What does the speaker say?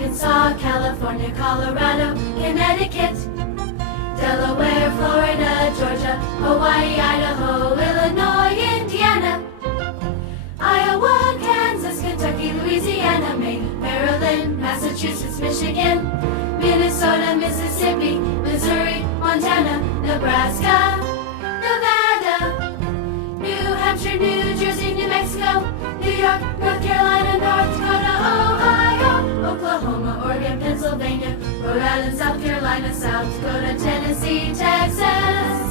Arkansas, California, Colorado, Connecticut, Delaware, Florida, Georgia, Hawaii, Idaho, Illinois, Indiana, Iowa, Kansas, Kentucky, Louisiana, Maine, Maryland, Massachusetts, Michigan, Minnesota, Mississippi, Missouri, Montana, Nebraska, Nevada, New Hampshire, New Jersey, New Mexico, New York, North Carolina, North Dakota, Ohio, Oklahoma, Oregon, Pennsylvania, Rhode Island, South Carolina, South Dakota, Tennessee, Texas.